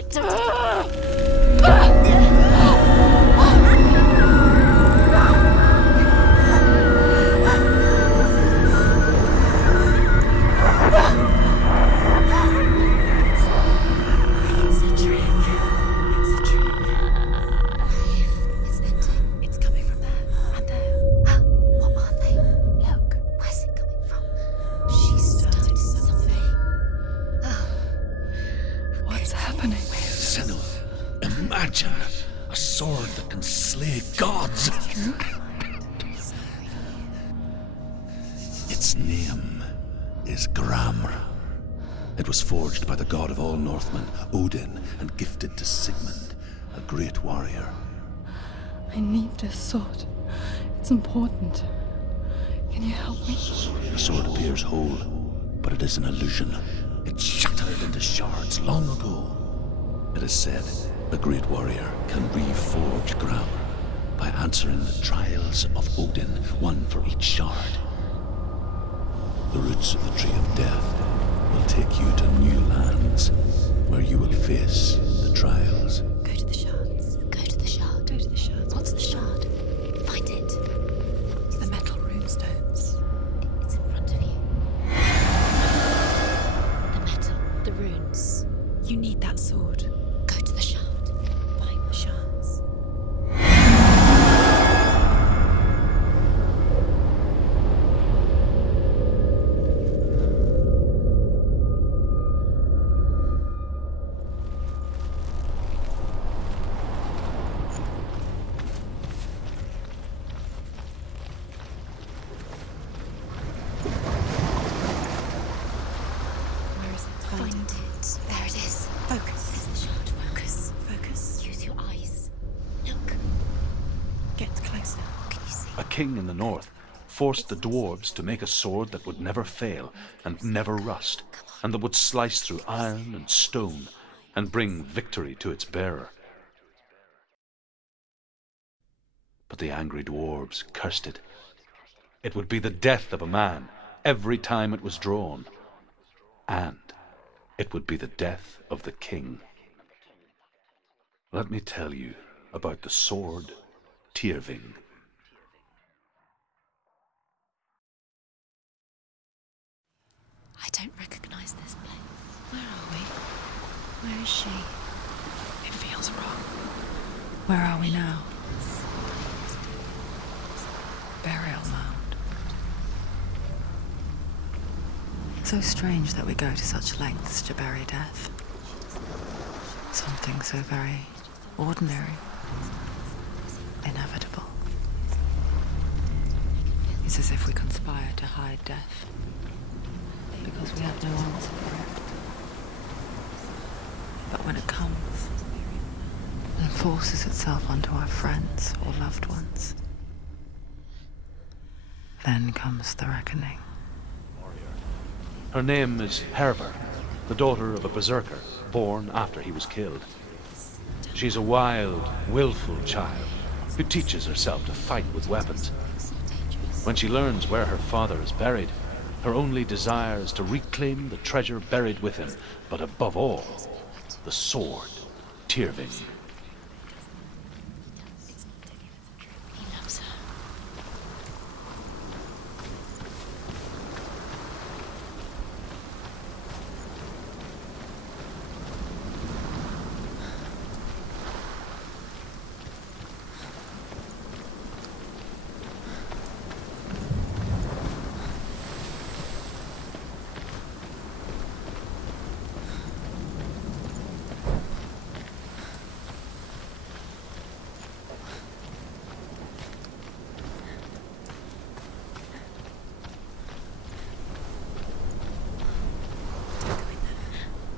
it. Imagine a sword that can slay gods. Its name is Gramr. It was forged by the god of all Northmen, Odin, and gifted to Sigmund, a great warrior. I need this sword. It's important. Can you help me? The sword appears whole, but it is an illusion. It shattered into shards long ago. It is said a great warrior can reforge Gramr by answering the trials of Odin, one for each shard. The roots of the Tree of Death will take you to new lands, where you will face the trials. Go to the shards. Go to the shard. Go to the shards. What's the shard? Find it. It's the metal runestones. It's in front of you. The metal. The runes. You need that sword. Go to the shard. Find the shards. Where is it? Find it. There it is. Focus. There's the shard. Focus. Focus. Use your eyes. Look. Get closer. What can you see? A king in the north forced the dwarves to make a sword that would never fail and never rust, and that would slice through iron and stone and bring victory to its bearer. But the angry dwarves cursed it. It would be the death of a man every time it was drawn, and it would be the death of the king. Let me tell you about the sword Tyrving. I don't recognize this place. Where are we? Where is she? It feels wrong. Where are we now? Burial mound. So strange that we go to such lengths to bury death. Something so very ordinary, inevitable. It's as if we conspire to hide death, because we have no answer for it. But when it comes and forces itself onto our friends or loved ones, then comes the reckoning. Her name is Hervor, the daughter of a berserker, born after he was killed. She's a wild, willful child who teaches herself to fight with weapons. When she learns where her father is buried, her only desire is to reclaim the treasure buried with him, but above all, the sword, Tyrving. He loves her.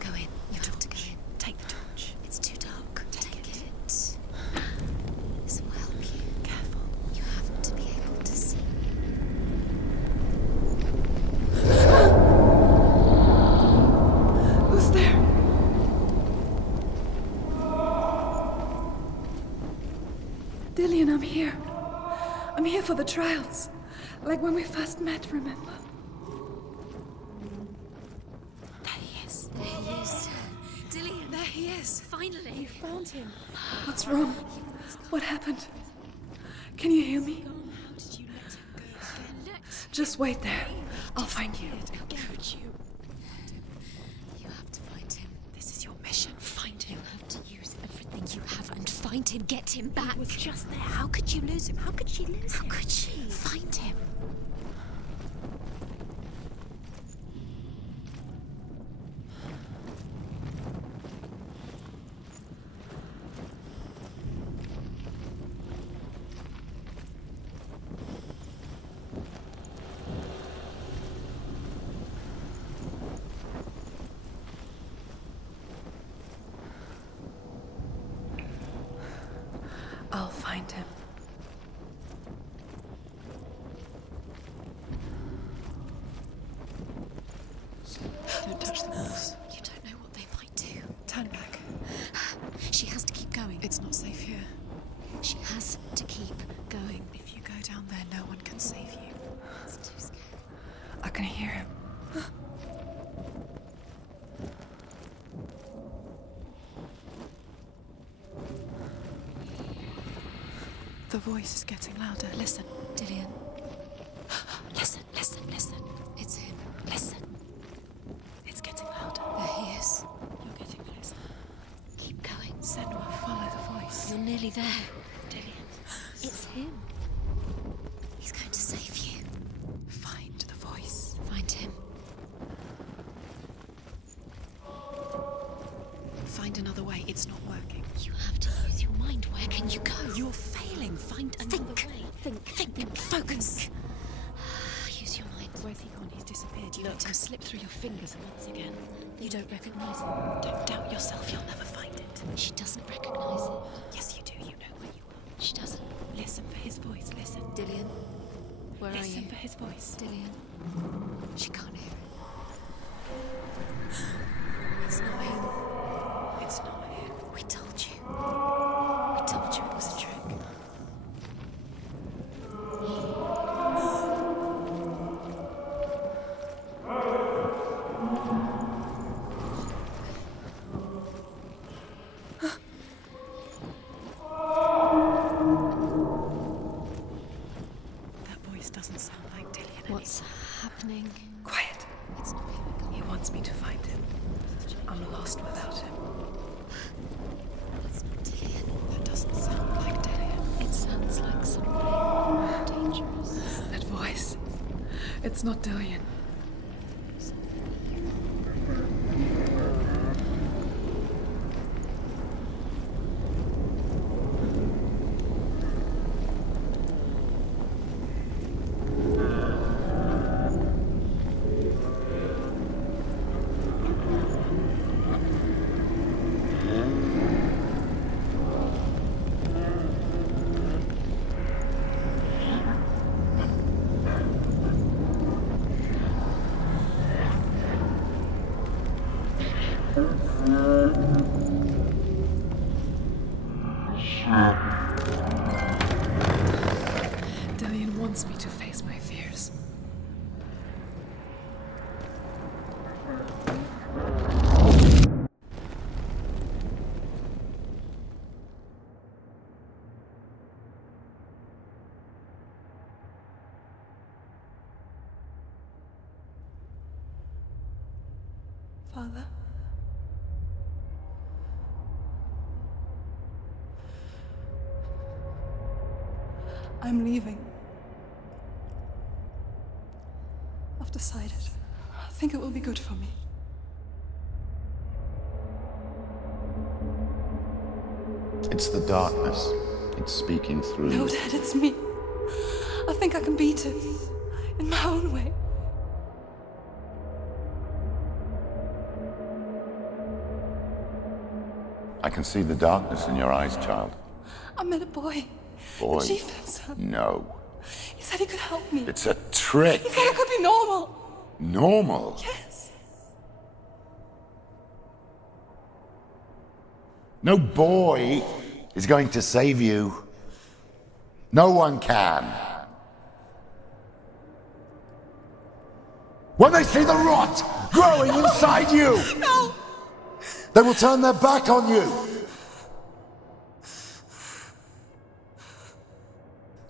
Go in. You have to go in. Take the torch. It's too dark. Take it. This will help you. Careful. You have to be able to see. Who's there? Dillian, I'm here. I'm here for the trials. Like when we first met, remember? There he is. There he is. Dillian. There he he is. Finally. You found him. What's wrong? What happened? Can you hear me? How did you let him go? Just wait there. I'll find you. How could you? You have to find him. This is your mission. Find him. You have to use everything you have and find him. Get him back. He was just there. How could you lose him? How could she lose him? How could she? Find him. I'll find him. Don't touch the walls. You don't know what they might do. Turn back. She has to keep going. It's not safe here. She has to keep going. If you go down there, no one can save you. It's too scary. I can hear him. The voice is getting louder. Listen. Dillian. Listen, listen, listen. It's him. Listen. It's getting louder. There he is. You're getting closer. Keep going. Senua, follow the voice. You're nearly there. Dillian. It's him. He's going to save you. Find the voice. Find him. Find another way. It's not working. You have to use your mind. Where can you go? You're failing. Find another way. Think. Focus. Use your mind. Where's he gone? He's disappeared. You let him slip through your fingers once again. You don't recognize him. Don't doubt yourself. You'll never find it. She doesn't recognize it. Yes, you do. You know where you are. She doesn't. Listen for his voice. Listen. Dillian, where are Listen you? for his voice. Dillian. She can't hear it. It's not him. It's not him. We told you. We told you it was a trick. That voice doesn't sound like Dillian. What's happening? Quiet. It's not him. He wants me to find him. I'm lost without him. It's not Dillian. That doesn't sound like Dillian. It sounds like something dangerous. That voice. It's not Dillian. Dillian wants me to face my fears. Father? I'm leaving. I've decided. I think it will be good for me. It's the darkness. It's speaking through No, you. Dad, it's me. I think I can beat it. In my own way. I can see the darkness in your eyes, child. I met a boy. Boy. The chief and son. No. He said he could help me. It's a trick. He said I could be normal. Normal. Yes. No boy is going to save you. No one can. When they see the rot growing inside you. No! They will turn their back on you.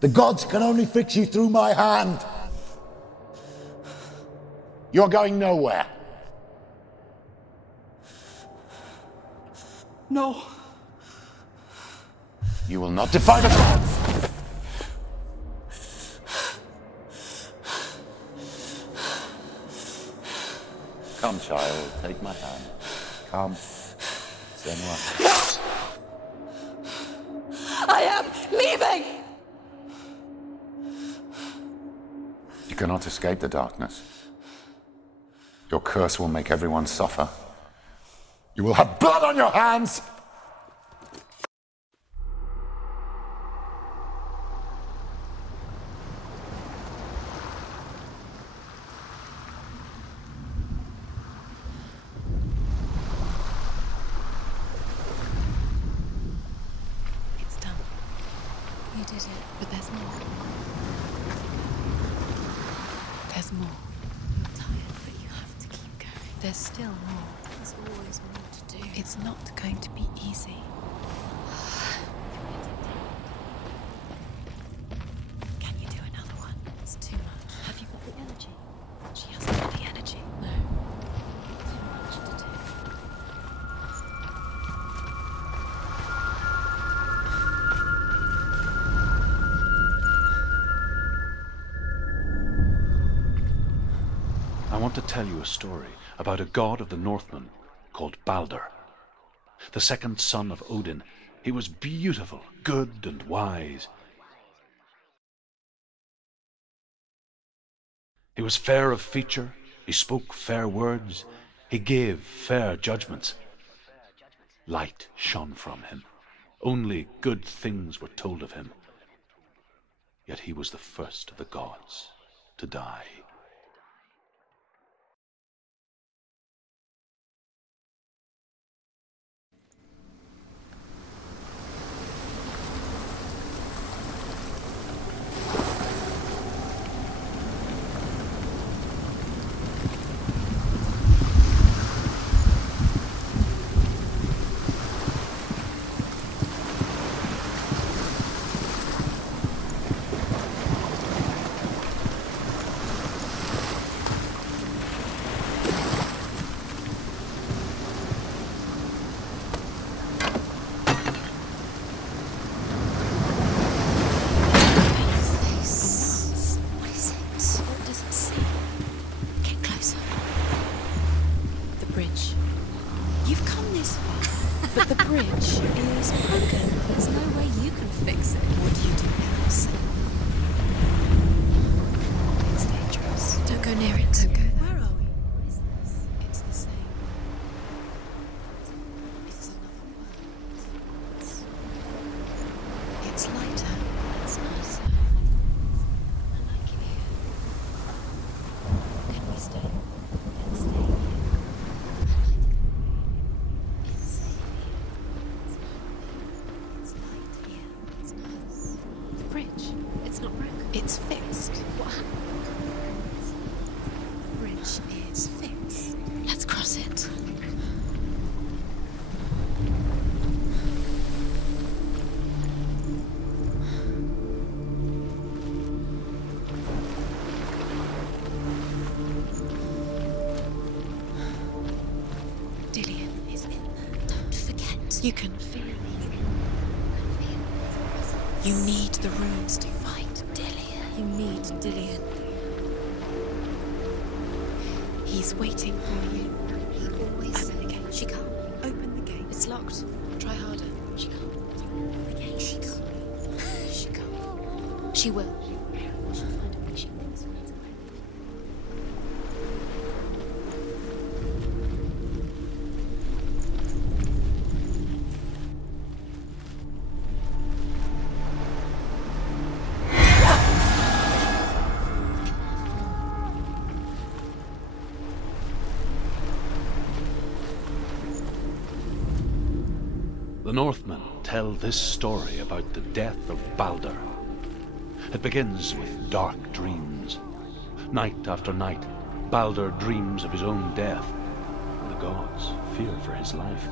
The gods can only fix you through my hand. You're going nowhere. No. You will not defy the gods. Come, child, take my hand. Come, Senua. I am leaving! You cannot escape the darkness. Your curse will make everyone suffer. You will have blood on your hands! It's done. You did it, but there's more. There's more. You're tired, but you have to keep going. There's still more. There's always more to do. It's not going to be easy. Can you do another one? It's too much. Have you got the energy? She hasn't got the energy. No. Too much to do. I want to tell you a story about a god of the Northmen called Balder. The second son of Odin. He was beautiful, good and wise. He was fair of feature, he spoke fair words, he gave fair judgments. Light shone from him. Only good things were told of him. Yet he was the first of the gods to die. But the bridge is broken. There's no way you can fix it. What do you do now, Sam? It's dangerous. Don't go near it. Don't go there. Where are we? What is this? It's the same. It's another world. It's lighter. It's nicer. I like it here. Can we stay? Let's stay here. It's not broken. It's fixed. What happened? The bridge is fixed. Let's cross it. Dillion is in there. Don't forget. You can feel it. You need the runes to fight Dillion. You need Dillion. He's waiting for you. He always... Open the gate. She can't. Open the gate. It's locked. Try harder. She can't. Open the gate. She can't. She can't. She will. She'll find a way. She always finds a way. The Northmen tell this story about the death of Balder. It begins with dark dreams. Night after night, Balder dreams of his own death. The gods fear for his life.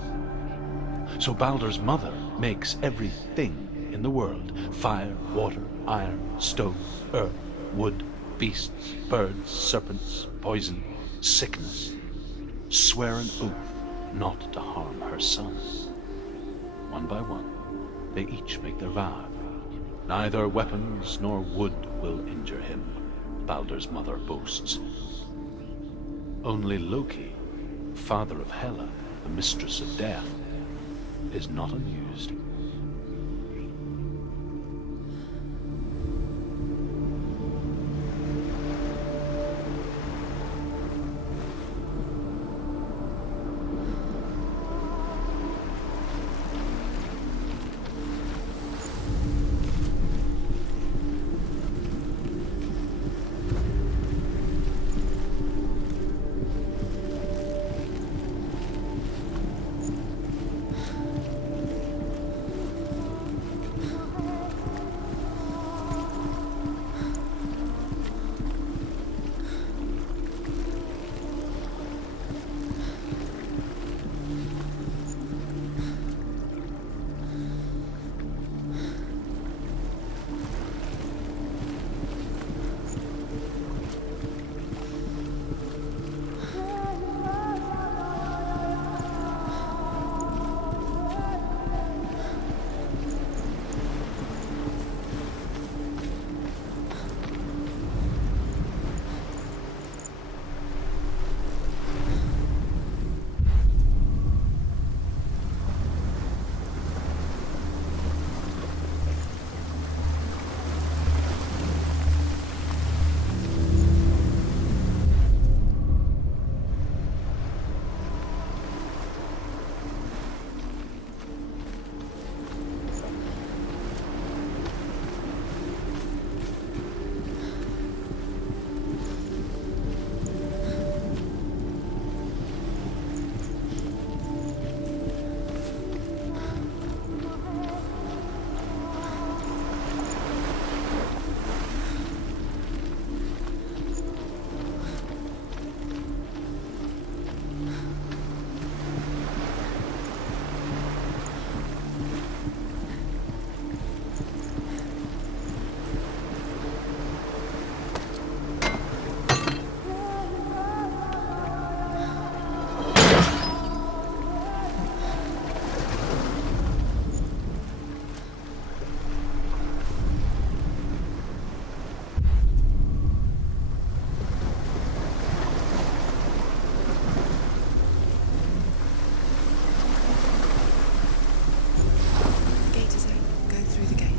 So Baldur's mother makes everything in the world, fire, water, iron, stone, earth, wood, beasts, birds, serpents, poison, sickness, swear an oath not to harm her son. One by one, they each make their vow. Neither weapons nor wood will injure him, Baldur's mother boasts. Only Loki, father of Hela, the mistress of death, is not amused.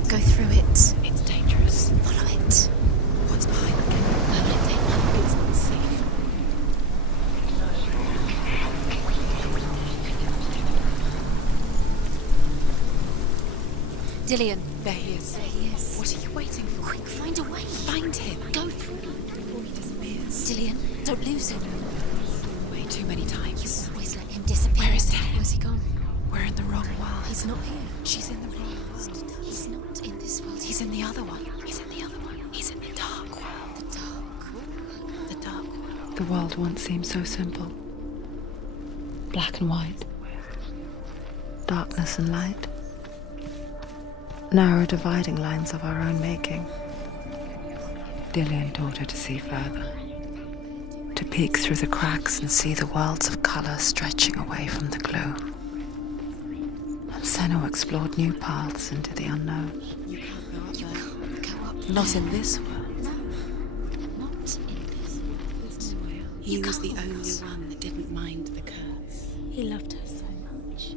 Go through it. It's dangerous. Follow it. What's behind the gate? It's not safe. Dillion. There he is. There he is. What are you waiting for? Quick, find a way. Find him. Go through Before he disappears. Dillion, don't lose him. Way too many times. You always let him disappear. Where is he? Where's he gone? We're in the wrong world. He's not here. She's in the wrong world. He's not in this world. He's in the other one. He's in the other one. He's in the dark world. The dark. The dark world. The world once seemed so simple. Black and white. Darkness and light. Narrow dividing lines of our own making. Dillion taught her to see further. To peek through the cracks and see the worlds of colour stretching away from the glow. And Senua explored new paths into the unknown. You can't go up there. Go up. Not in this world. No. Not in this world. He You was the can't. only one that didn't mind the curse. He loved her so much.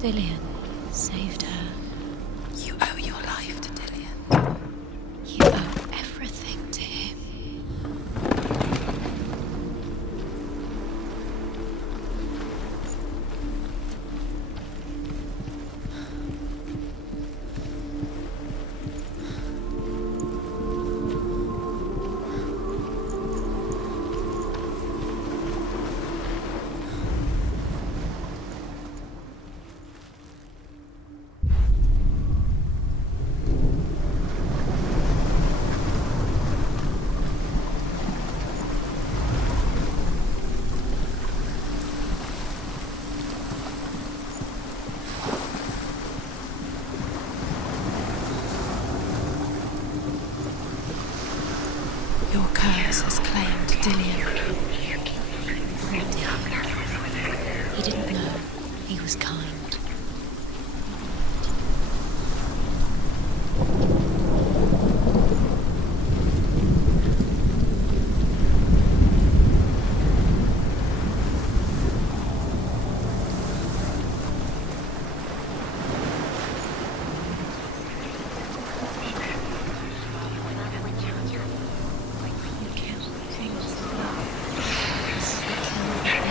Dillion saved her. You owe your life to Dillion. You owe everything to him. He didn't know. He was kind.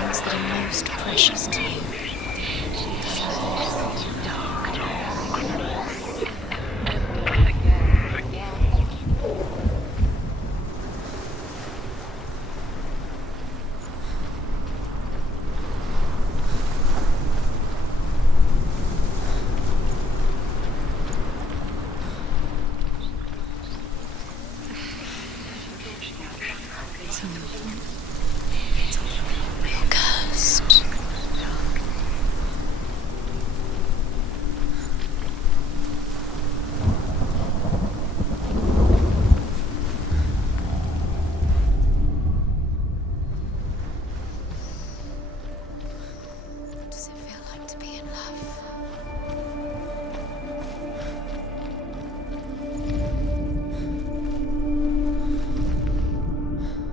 That are most precious to you.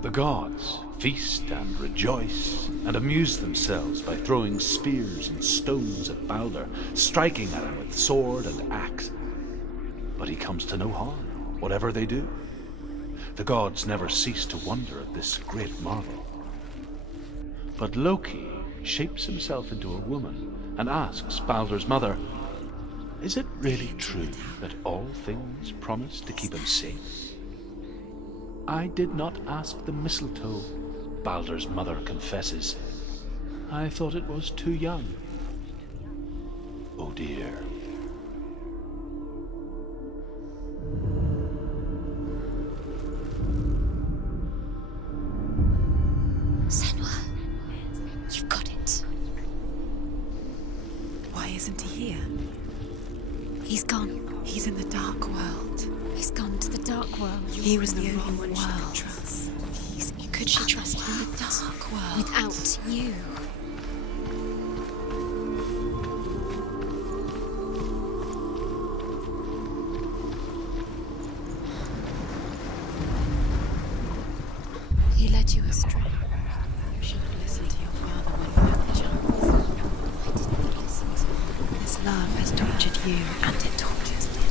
The gods feast and rejoice and amuse themselves by throwing spears and stones at Baldur, striking at him with sword and axe. But he comes to no harm, whatever they do. The gods never cease to wonder at this great marvel. But Loki shapes himself into a woman and asks Baldur's mother, "Is it really true that all things promise to keep him safe?" "I did not ask the mistletoe," Baldur's mother confesses. "I thought it was too young." Oh dear. Senua, you've got it. Why isn't he here? He's gone. He's in the dark world. He's gone to the dark world. He was the only one she could trust. Could she trust him in the dark world without you? He led you astray. You should have listened to your father when you had the chance. I didn't listen to him. His love has tortured you, and it tortures me.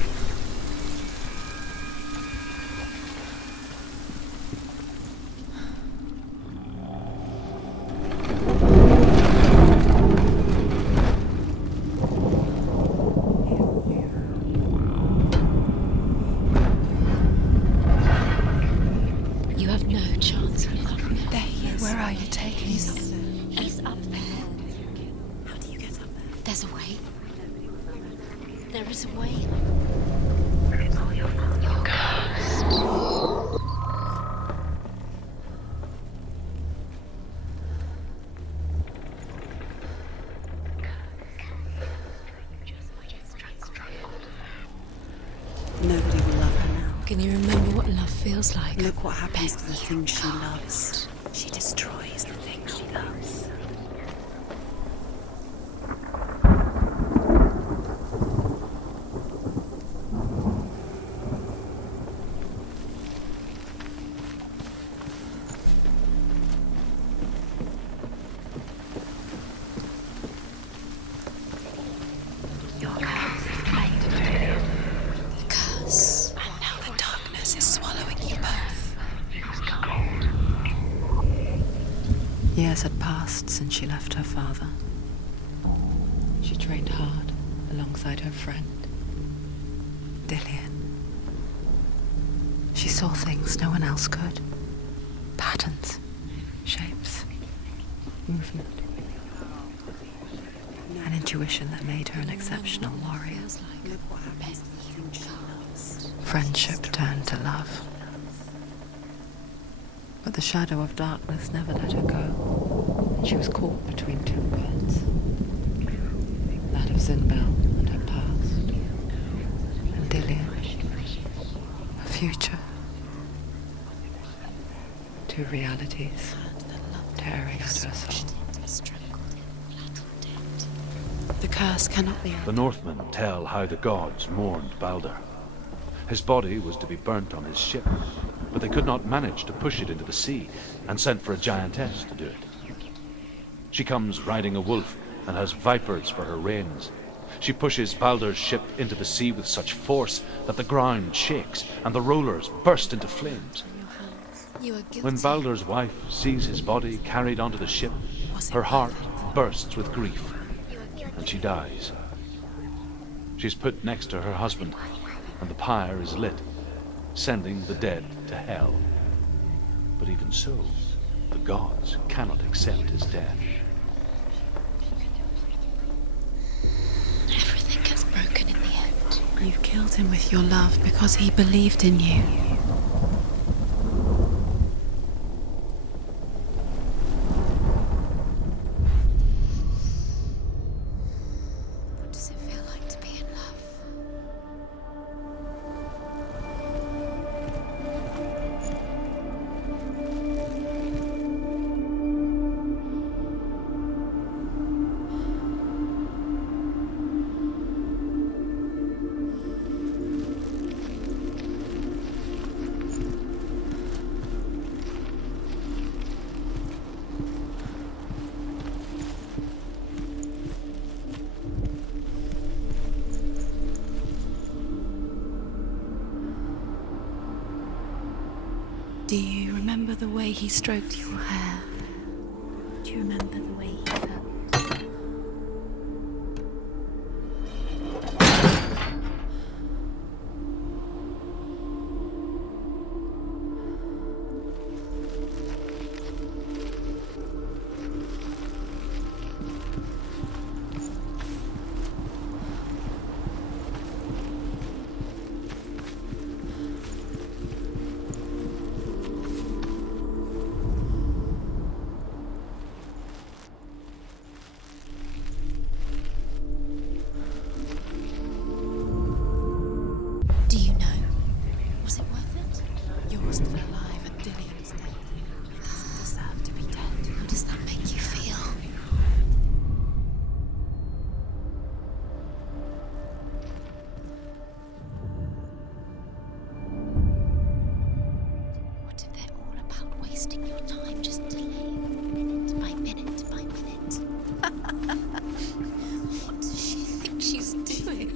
You have no chance of loving him. There he is. Where are you taking He's me? up there. He's up there. How do you get up there? There's a way. There is a way. Nobody will love her now. Can you remember what love feels like? Look what happens to the Bet things you she can't. loves. She destroys the things she loves. The curse. And now the darkness is swallowing you both. Years had passed since she left her father. She trained hard alongside her friend, Dillian. She saw things no one else could. Patterns, shapes, movement. An intuition that made her an exceptional warrior. Feels like. Look what happens to the things she loves. Friendship turned to love. But the shadow of darkness never let her go. She was caught between two worlds. That of Zinbel and her past. And Dillian, her future. Two realities tearing at her soul. Strangled him. curse cannot be. The Northmen tell how the gods mourned Balder. His body was to be burnt on his ship, but they could not manage to push it into the sea, and sent for a giantess to do it. She comes riding a wolf and has vipers for her reins. She pushes Balder's ship into the sea with such force that the ground shakes and the rollers burst into flames. You are guilty. When Balder's wife sees his body carried onto the ship, her heart bursts with grief, and she dies. She's put next to her husband, and the pyre is lit, sending the dead to hell. But even so, the gods cannot accept his death. Everything gets broken in the end. You killed him with your love because he believed in you. What does it feel like to be in love? Do you remember the way he stroked your hair? Do you remember the way he felt? Do you know? Was it worth it? You're still alive and Dillian's dead. He doesn't deserve to be dead. How does that make you feel? What if they're all about wasting your time, just delaying minute by minute by minute? What does she think she's doing?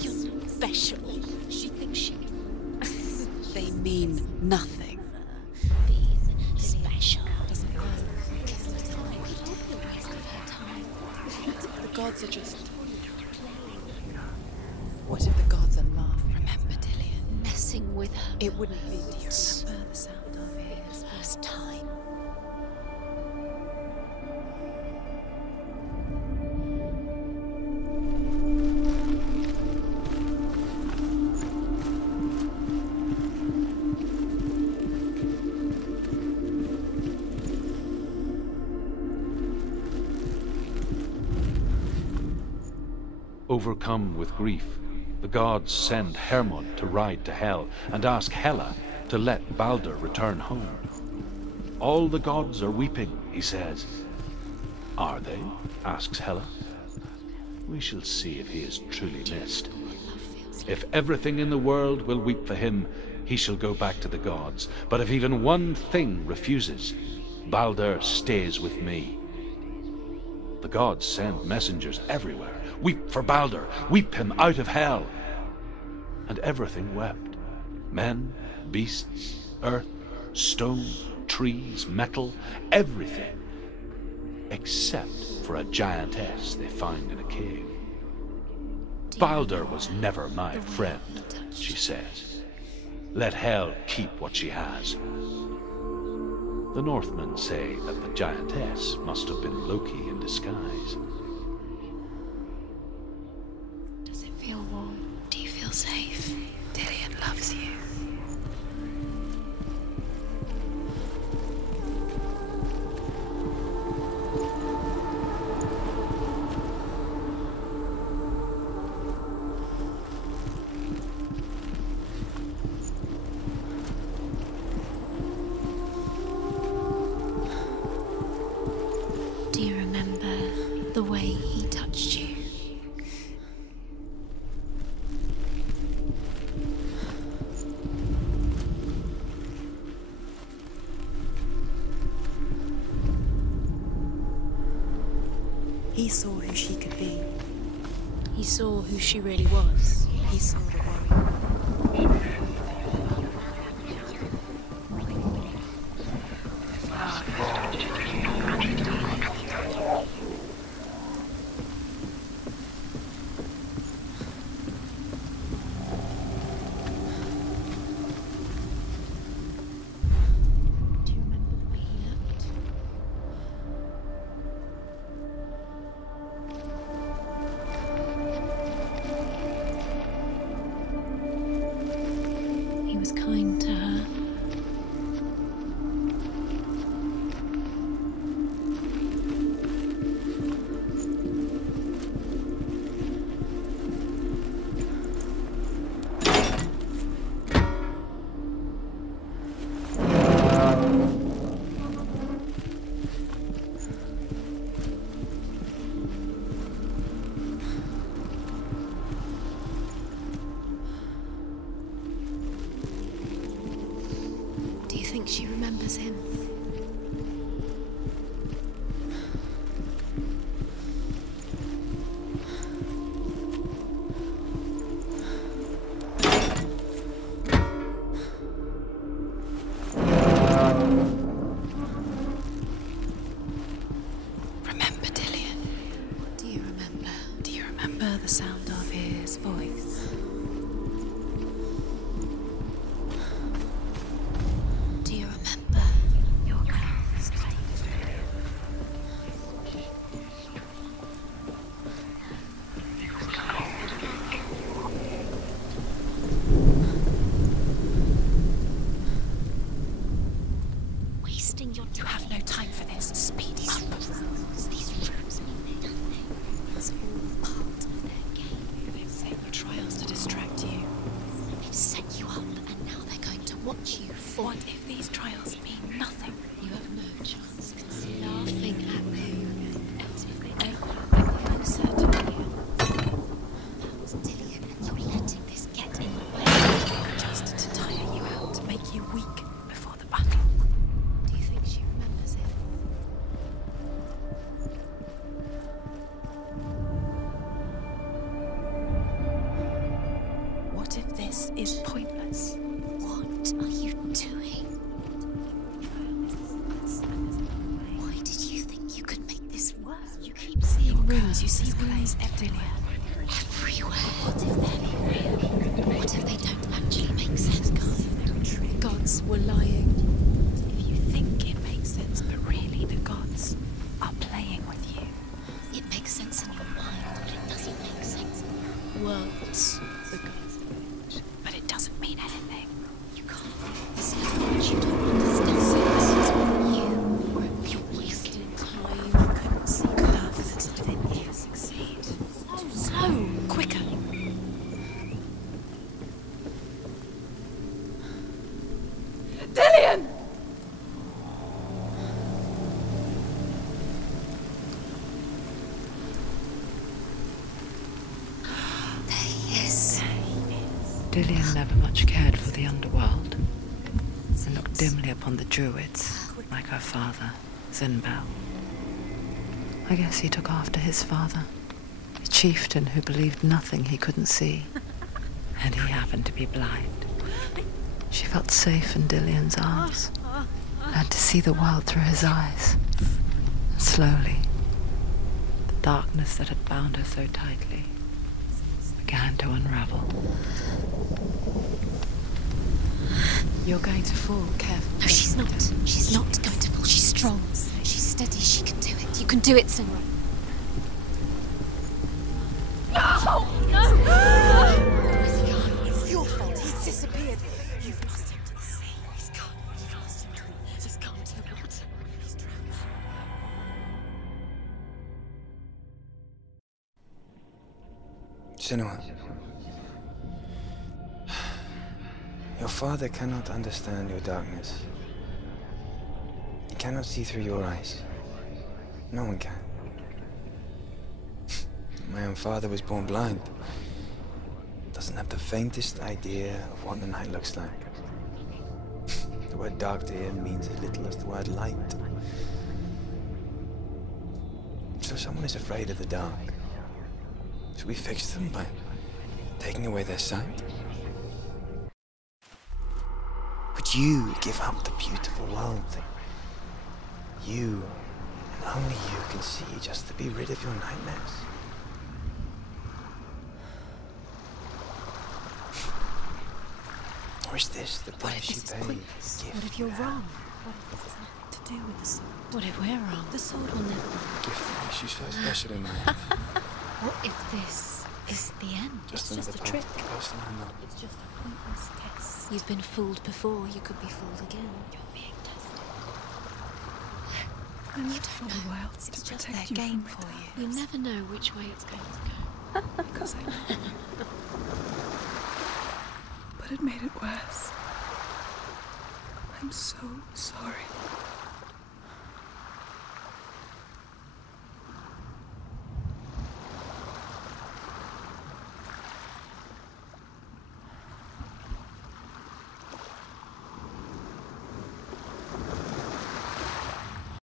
You're not special. She thinks she They mean nothing. being special. Doesn't know. Kill the time. The waste of her time. The gods are just... What if the gods are love? Remember, Dillian. Messing with her. It wouldn't be. Do you remember the sound of his First time. Overcome with grief, the gods send Hermod to ride to Hell and ask Hela to let Balder return home. All the gods are weeping, he says. Are they? Asks Hela. We shall see if he is truly missed. If everything in the world will weep for him, he shall go back to the gods. But if even one thing refuses, Balder stays with me. The gods send messengers everywhere. Weep for Balder, weep him out of hell. And everything wept. Men, beasts, earth, stone, trees, metal, everything. Except for a giantess they find in a cave. Balder was never my friend, she says. Let Hel keep what she has. The Northmen say that the giantess must have been Loki in disguise. Does it feel warm? Do you feel safe? Dillian loves you. Do you remember the way He saw who she could be. He saw who she really was. He saw the warrior. Do you remember the way he looked? He was kind to her. Do you think she remembers him? Remember Dillian? What do you remember? Do you remember the sound of his voice? Do you remember your girl's wasting your time? You have no time for this. Speed up. These rooms mean nothing. It's all part of their game. They've set you trials to distract you. They've set you up, and now they're going to watch you fall. What if these trials mean nothing? You have no chance. Laughing at them. Everything said. That was Dillian, and you're letting this get in the way. Just to tire you out, to make you weak before the battle. Do you think she remembers him? What if this is pointless? What are you doing? Why did you think you could make this work? You keep seeing Rooms, you see rooms everywhere. everywhere. What if they're real? What if they don't actually make sense? The gods were lying. If you think it makes sense, but really the gods are playing with you. It makes sense in your mind, but it doesn't make sense in your words. The gods, but it doesn't mean anything. You can't see what you don't understand. It's you're wasting time. You couldn't see purpose. Didn't you succeed? So quicker. Dillian! There he is. Dillian never much cared for the underworld and looked dimly upon the druids, like her father, Zinbel. I guess he took after his father, a chieftain who believed nothing he couldn't see, and he happened to be blind. She felt safe in Dillian's arms, learned to see the world through his eyes. And slowly, the darkness that had bound her so tightly began to unravel. You're going to fall, careful. No, she's not. She's not going to fall. She's strong. She's steady. She can do it. You can do it, Senua. Where's he gone? It's your fault. He's disappeared. You've lost him to the sea. He's gone. You've lost him. Just gone to the water. He's drowned. Senua, your father cannot understand your darkness. He cannot see through your eyes. No one can. My own father was born blind. Doesn't have the faintest idea of what the night looks like. The word dark to him means as little as the word light. So someone is afraid of the dark, should we fix them by taking away their sight? Would you give up the beautiful world that you, and only you, can see just to be rid of your nightmares? Or is this the What if price you this is pay? pointless? Gift What if you're you have? wrong? What if this has nothing to do with the sword? What if we're wrong? The sword will never work. Gift that makes you so special in my What if this is the end? Just It's just another a trick. part of the person I'm not. It's just a pointless test. You've been fooled before, you could be fooled again. You're being tested. I lived for the wilds It's to just protect their you game from for my you. You never know which way it's going to go. Because I know. But it made it worse. I'm so sorry.